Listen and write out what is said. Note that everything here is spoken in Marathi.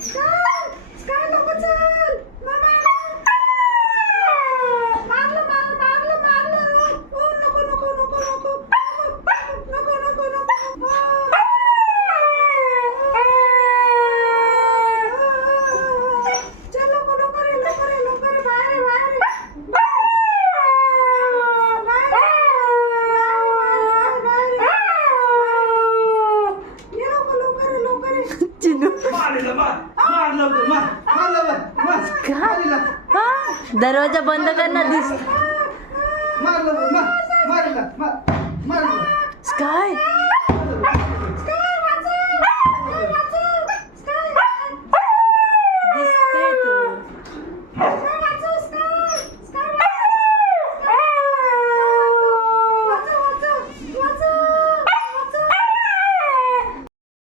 स्काय नको चल. मारलं मारलं मारलं मारलं. नको नको नको नको नको नको नको. चल लवकर लवकर लवकर लवकर बाहेर बाहेर. दरवाजा बंद कर ना. स्काय